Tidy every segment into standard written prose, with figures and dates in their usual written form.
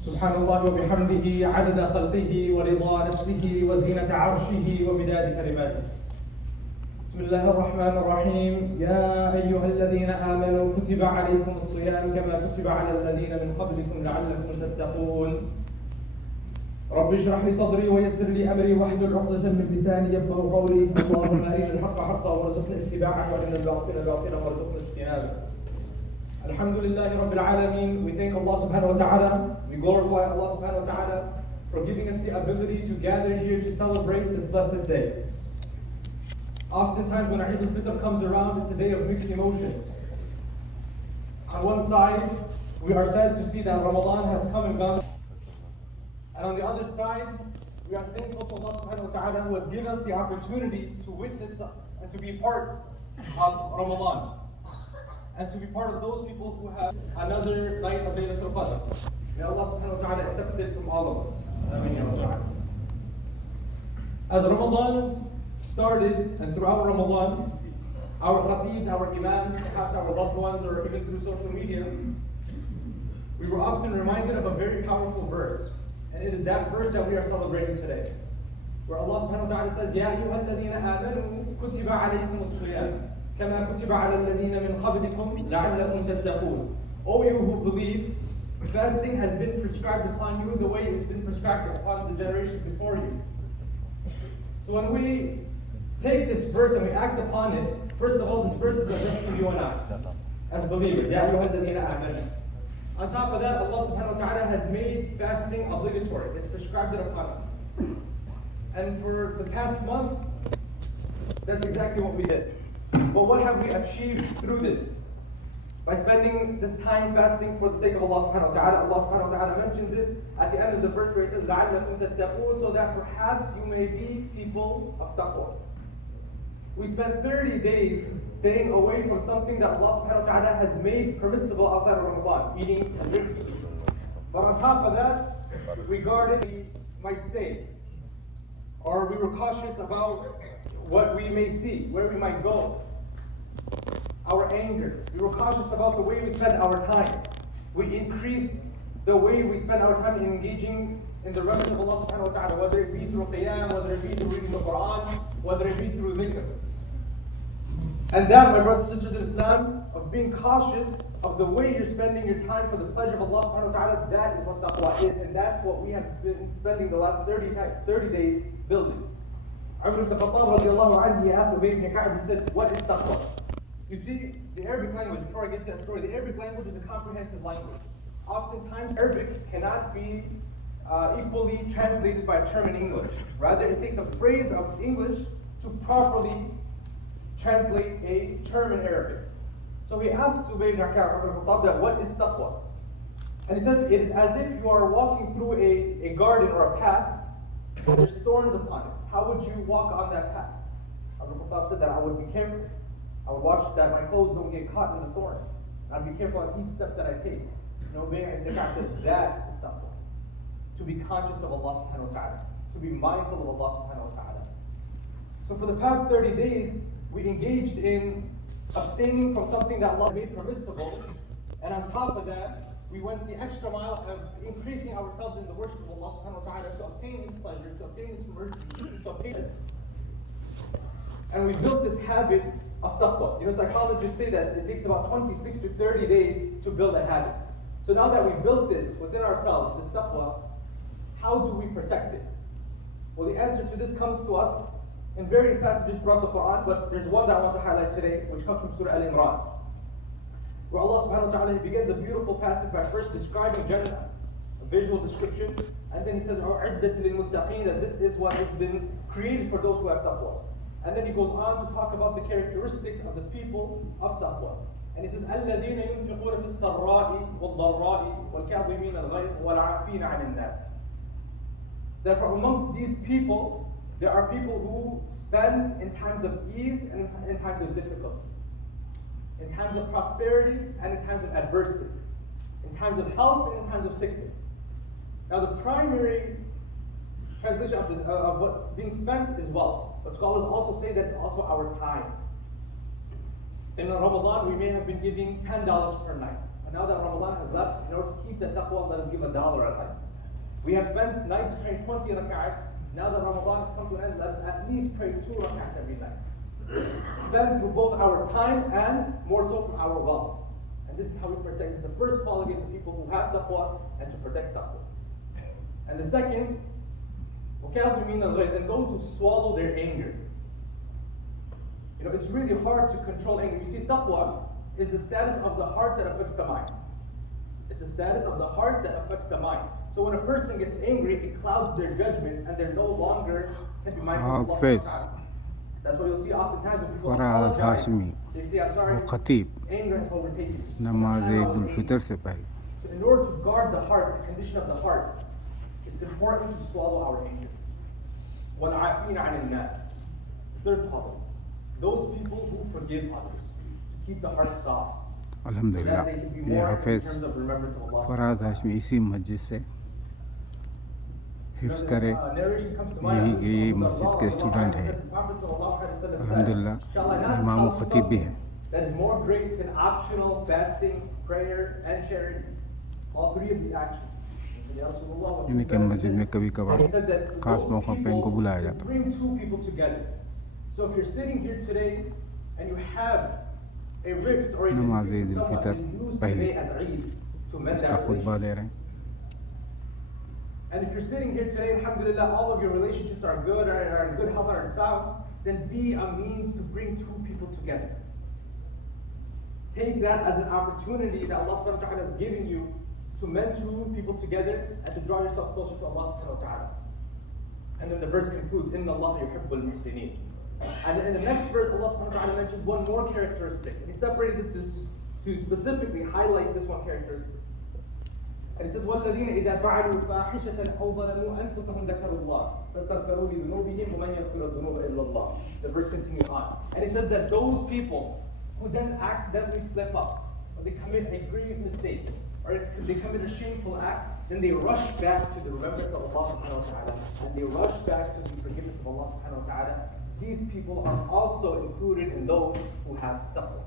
سبحان الله وبحمده عدد خلقه ورضا نفسه وزينة عرشه ومداد كلماته. بسم الله الرحمن الرحيم. يا أيها الذين آمنوا كتب عليكم الصيام كما كتب على الذين من قبلكم لعلكم تتقون. رب اشرح لي صدري ويسر لي أمري واحلل عقدة من لساني يفقهوا قولي. اللهم أرنا الحق حقا وارزقنا اتباعه وأرنا الباطل باطلا وارزقنا اجتنابه. AlhamduLillah Rabbil Alameen. We thank Allah subhanahu wa ta'ala. We glorify Allah subhanahu wa ta'ala for giving us the ability to gather here to celebrate this blessed day. Oftentimes when Eid al-Fitr comes around, it's a day of mixed emotions. On one side, we are sad to see that Ramadan has come and gone. And on the other side, we are thankful to Allah subhanahu wa ta'ala who has given us the opportunity to witness and to be part of Ramadan. And to be part of those people who have another night of Laylatul Qadr. May Allah subhanahu wa ta'ala accept it from all of us. Ameen. As Ramadan started, and throughout Ramadan, our Khateeb, our Imams, perhaps our loved ones, or even through social media, we were often reminded of a very powerful verse. And it is that verse that we are celebrating today. Where Allah subhanahu wa ta'ala says, يَا أَيُّهَا الَّذِينَ آمَنُوا كُتِبَ عَلَيْكُمُ الصِّيَامُ كما كتب على الذين من قبلكم لعلكم تتقون. O you who believe, fasting has been prescribed upon you the way it's been prescribed upon the generations before you. So when we take this verse and we act upon it, first of all, this verse is addressed to you and I, as believers. يا أيها الذين آمنوا. On top of that, Allah subhanahu wa ta'ala has made fasting obligatory. It's prescribed it upon us. And for the past month, that's exactly what we did. But what have we achieved through this? By spending this time fasting for the sake of Allah subhanahu wa ta'ala. Allah subhanahu wa ta'ala mentions it at the end of the verse where He says, لَعَلَّكُمْ تَتَّقُونَ, so that perhaps you may be people of taqwa. We spent 30 days staying away from something that Allah subhanahu wa ta'ala has made permissible outside of Ramadan, eating and drinking. But on top of that, we guarded, we might say, or we were cautious about what we may see, where we might go, our anger. We were cautious about the way we spend our time. We increased the way we spend our time in engaging in the remembrance of Allah subhanahu wa ta'ala, whether it be through qiyam, whether it be through reading the Quran, whether it be through dhikr. And that, my brothers and sisters in Islam, of being cautious of the way you're spending your time for the pleasure of Allah subhanahu wa ta'ala, that is what taqwa is, and that's what we have been spending the last 30 days building. Umar ibn Khattab radiallahu anhu, he asked Ubay ibn Ka'b, he said, what is taqwa? You see, the Arabic language, before I get to that story, the Arabic language is a comprehensive language. Oftentimes, Arabic cannot be equally translated by a term in English. Rather, it takes a phrase of English to properly translate a term in Arabic. So he asks Ubay ibn Ka'b that what is taqwa? And he says, it is as if you are walking through a garden or a path, and there's thorns upon it. How would you walk on that path? Abu Khattab said that I would be careful. I would watch that my clothes don't get caught in the thorns. I'd be careful on each step that I take. Ubay ibn Ka'b said that is taqwa. To be conscious of Allah subhanahu wa ta'ala. To be mindful of Allah subhanahu wa ta'ala. So for the past 30 days, we engaged in abstaining from something that Allah made permissible, and on top of that, we went the extra mile of increasing ourselves in the worship of Allah subhanahu wa ta'ala to obtain His pleasure, to obtain His mercy, to obtain it. And we built this habit of taqwa. You know, psychologists say that it takes about 26 to 30 days to build a habit. So now that we built this within ourselves, this taqwa, how do we protect it? Well, the answer to this comes to us in various passages throughout the Quran, but there's one that I want to highlight today, which comes from Surah Al-Imran, where Allah subhanahu wa ta'ala begins a beautiful passage by first describing Jannah, a visual description, and then He says, أُعِدَّتْ لِلْمُتَّقِينَ, that this is what has been created for those who have taqwa. And then He goes on to talk about the characteristics of the people of taqwa. And He says, الَّذِينَ يُنْفِقُونَ فِي السَّرَّاءِ وَالضَّرَّاءِ وَالْكَاظِمِينَ الْغَيْظَ وَالْعَافِينَ عَنِ النَّاسِ. Therefore, amongst these people, there are people who spend in times of ease and in times of difficulty, in times of prosperity and in times of adversity, in times of health and in times of sickness. Now, the primary translation of what's being spent is wealth, but scholars also say that it's also our time. In Ramadan, we may have been giving $10 per night, now that Ramadan has left, in order to keep that taqwa, let us give $1 a night. We have spent nights praying 20 rak'ahs. Now that Ramadan has come to an end, let us at least pray 2 rak'ahs every night. Spend through both our time and more so from our wealth. And this is how we protect. This is the first quality of the people who have taqwa and to protect taqwa. And the second, وَكَاظِمِينَ الْغَيْظَ, and those who swallow their anger. You know, it's really hard to control anger. You see, taqwa is the status of the heart that affects the mind. It's a status of the heart that affects the mind. So when a person gets angry, it clouds their judgment and they're no longer can be mindful of Allah. That's why you'll see oftentimes when people Faraz Hashmi they say, I'm sorry, Khatib anger has overtaken me. नमाज ईद फितर से पहले. So in order to guard the heart, the condition of the heart, it's important to swallow our anger. وَالْعَافِينَ عَنِ النَّاسِ. Third problem, those people who forgive others, to keep the heart soft. अल्हम्दुलिल्लाह ये हाफिज फराज हाशमी इसी मस्जिद से हिफ्ज़ करे, यही ये मस्जिद के स्टूडेंट है. अल्हम्दुलिल्लाह इमाम खतीब भी है. That is more great than optional fasting, prayer, and charity. All three of the actions. इनके मस्जिद में कभी कभार खास मौक़ों पे इनको बुलाया जाता है. Bring two people together. So if you're sitting here today and you have a rift or a नमाज dispute Eid with Fitr someone, you use पहले today as Eid to mend इसका that खुतबा relationship. दे रहे हैं. And if you're sitting here today, alhamdulillah, all of your relationships are good, are in good health, are sound, then be a means to bring two people together. Take that as an opportunity that Allah subhanahu wa ta'ala has given you to mend two people together and to draw yourself closer to Allah subhanahu wa ta'ala. And then the verse concludes, Inna Allah yuhibbul muhsinin. And then in the next verse, Allah subhanahu wa ta'ala mentions one more characteristic. And He separated this to specifically highlight this one characteristic. And He says, وَالَّذِينَ إِذَا فَعَلُوا فَاحِشَةً أَوْ ظَلَمُوا أَنفُسَهُمْ ذَكَرُوا اللَّهَ فَاسْتَغْفَرُوا لِذُنُوبِهِمْ وَمَنْ يَغْفِرُ الذُّنُوبَ إِلَّا اللَّهُ. The verse continues on. And He says that those people who then accidentally slip up, or they commit a grave mistake, or they commit a shameful act, then they rush back to the remembrance of Allah subhanahu wa ta'ala, and they rush back to the forgiveness of Allah subhanahu wa ta'ala. These people are also included in those who have taqwa.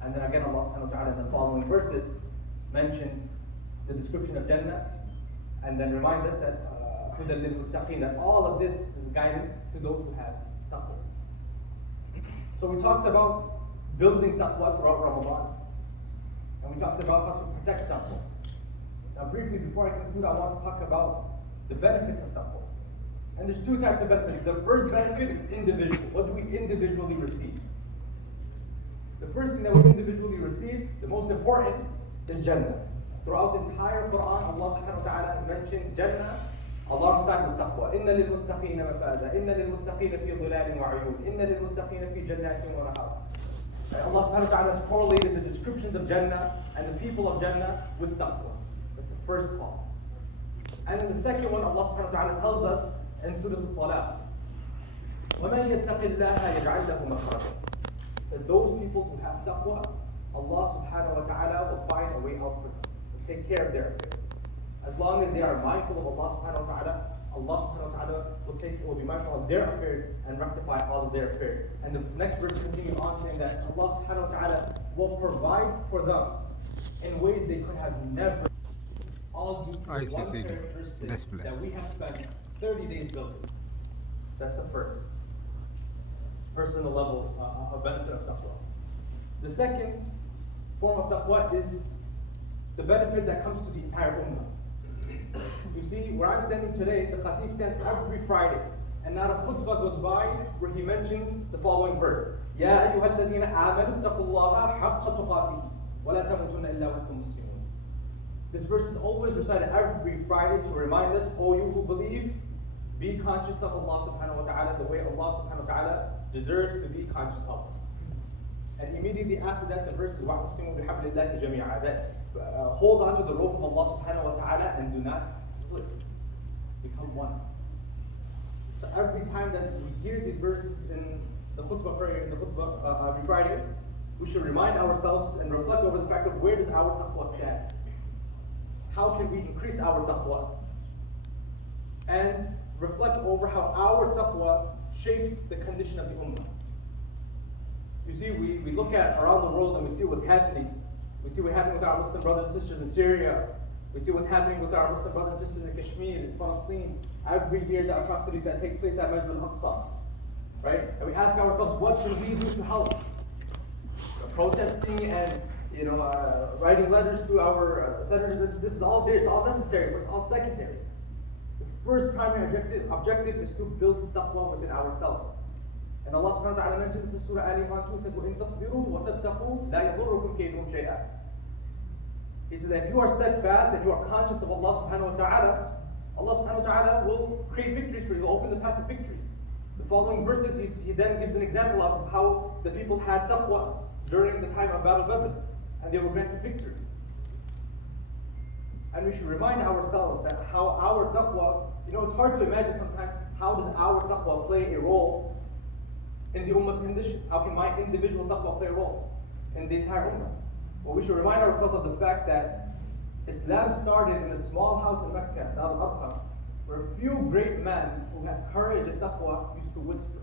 And then again Allah subhanahu wa ta'ala in the following verses mentions the description of Jannah, and then reminds us that that all of this is guidance to those who have taqwa. So we talked about building taqwa throughout Ramadan, and we talked about how to protect taqwa. Now briefly before I conclude, I want to talk about the benefits of taqwa. And there's two types of benefits. The first benefit is individual. What do we individually receive? The first thing that we individually receive, the most important, is Jannah. Throughout the entire Quran, Allah subhanahu wa ta'ala has mentioned Jannah alongside with taqwa. إِنَّ لِلْمُتَّقِينَ مَفَازًا إِنَّ لِلْمُتَّقِينَ فِي ظِلَالٍ وَعُيُونٍ إِنَّ لِلْمُتَّقِينَ فِي جَنَّاتٍ وَنَهَرٍ. Allah subhanahu wa ta'ala has correlated the descriptions of Jannah and the people of Jannah with taqwa. That's the first part. And then the second one, Allah subhanahu wa ta'ala tells us in Surah Al-Talaq, وَمَنْ يَتَّقِ اللَّهَ يَجْعَلْ لَهُ مَخْرَجًا. That those people who have taqwa, Allah subhanahu wa ta'ala will find a way out for them. Take care of their affairs. As long as they are mindful of Allah subhanahu wa ta'ala, Allah subhanahu wa ta'ala will be mindful of their affairs and rectify all of their affairs. And the next verse continues on saying that Allah subhanahu wa ta'ala will provide for them in ways they could have never. All due to one ICCD, characteristic that we have spent 30 days building. That's the first personal level of benefit of taqwa. The second form of taqwa is the benefit that comes to the entire ummah. You see, where I'm standing today, the Khateeb stands every Friday, and not a khutbah goes by where he mentions the following verse: يَا أَيُّهَا الَّذِينَ آمَنُوا اتَّقُوا اللَّهَ حَقَّ تُقَاتِهِ وَلَا تَمُوتُنَّ إِلَّا وَأَنْتُمْ مُسْلِمُونَ. This verse is always recited every Friday to remind us, O you who believe, be conscious of Allah subhanahu wa ta'ala the way Allah subhanahu wa ta'ala deserves to be conscious of. And immediately after that, the verse is وَاعْتَصِمُوا بِحَبْلِ اللَّهِ جَمِيعًا. That hold on to the rope of Allah subhanahu wa ta'ala and do not split. Become one. So every time that we hear these verses in the khutbah prayer, in the khutbah every Friday, we should remind ourselves and reflect over the fact of where does our taqwa stand? How can we increase our taqwa? And reflect over how our taqwa shapes the condition of the ummah. You see, we look at around the world and we see what's happening We see what's happening with our Muslim brothers and sisters in Syria. We see what's happening with our Muslim brothers and sisters in Kashmir, in Palestine. Every year the atrocities that take place at Masjid al-Aqsa. Right? And we ask ourselves, what should we do to help? Protesting and writing letters to our senators, this is all there, it's all necessary, but it's all secondary. The first primary objective is to build taqwa within ourselves. And Allah subhanahu wa ta'ala mentions in Surah Al-Imran 2, says, وَإِن تَصْبِرُوا وَتَتَّقُوا لَا يَضُرُّكُمْ كَيْدُهُمْ شَيْئًا. He says that if you are steadfast and you are conscious of Allah subhanahu wa ta'ala, Allah subhanahu wa ta'ala will create victories for you, will open the path of victory. The following verses, he then gives an example of how the people had taqwa during the time of Battle Badr, and they were granted victory. And we should remind ourselves that how our taqwa, it's hard to imagine sometimes, how does our taqwa play a role in the ummah's condition? How can my individual taqwa play a role in the entire ummah? Well, we should remind ourselves of the fact that Islam started in a small house in Mecca, Dar al-Arqam, where a few great men who had courage and taqwa used to whisper.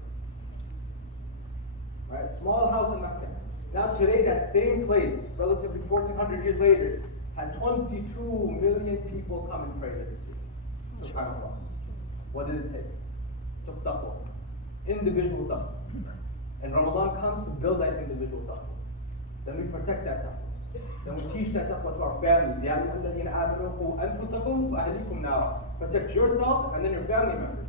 Right? A small house in Mecca. Now today, that same place, relatively 1400 years later, had 22 million people come and pray there this year. SubhanAllah. What did it take? It took taqwa. Individual taqwa. And Ramadan comes to build that individual taqwa. Then we protect that taqwa. Then we teach that taqwa to our families. يَا أَيُّهَا الَّذِينَ آمَنُوا قُوا أَنفُسَكُمْ وَأَهْلِيكُمْ نَارًا. Protect yourselves and then your family members.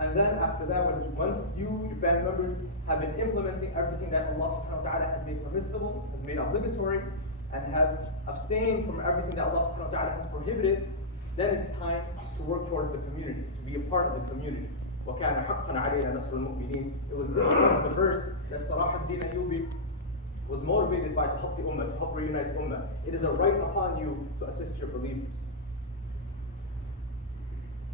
And then after that, once your family members have been implementing everything that Allah subhanahu wa ta'ala has made permissible, has made obligatory, and have abstained from everything that Allah subhanahu wa ta'ala has prohibited, then it's time to work towards the community, to be a part of the community. وَكَانَ حَقًّا عَلَيْنَا نَصْرُ الْمُؤْمِنِينَ. It was this part of the verse that Salah ad-Din Ayyubi was motivated by, to help the ummah, to help reunite the ummah. It is a right upon you to assist your believers.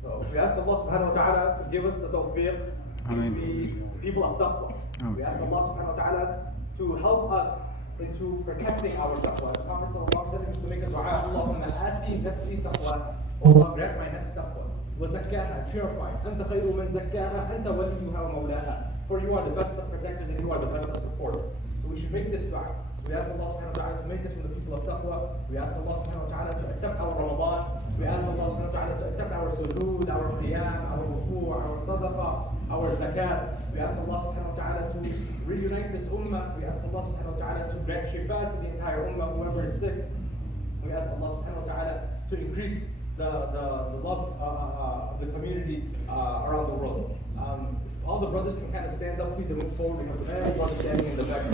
So we ask Allah subhanahu wa ta'ala to give us the tawfiq to be people of taqwa. We ask Allah subhanahu wa ta'ala to help us into protecting our taqwa. The Prophet sallallahu alaihi wasallam used to make a dua, Allahumma ati nafsi taqwa. Allah grant my nafs taqwa. Wa zakkaha, purify. Anta khayru man zakkaha, anta waliyuha wa mawlaha. For you are the best of protectors and you are the best of supporters. So we should make this dua. We ask Allah subhanahu wa ta'ala to make us from the people of taqwa. We ask Allah subhanahu wa ta'ala to accept our Ramadan. We ask Allah subhanahu wa ta'ala to accept our sujood, our qiyam, our ruku', our sadaqah, our zakat. We ask Allah subhanahu wa ta'ala to reunite this ummah. We ask Allah subhanahu wa ta'ala to grant shifa to the entire ummah, whoever is sick. We ask Allah subhanahu wa ta'ala to increase the love of the community around the world. If all the brothers can kind of stand up, please, and move forward. We have everybody standing in the back.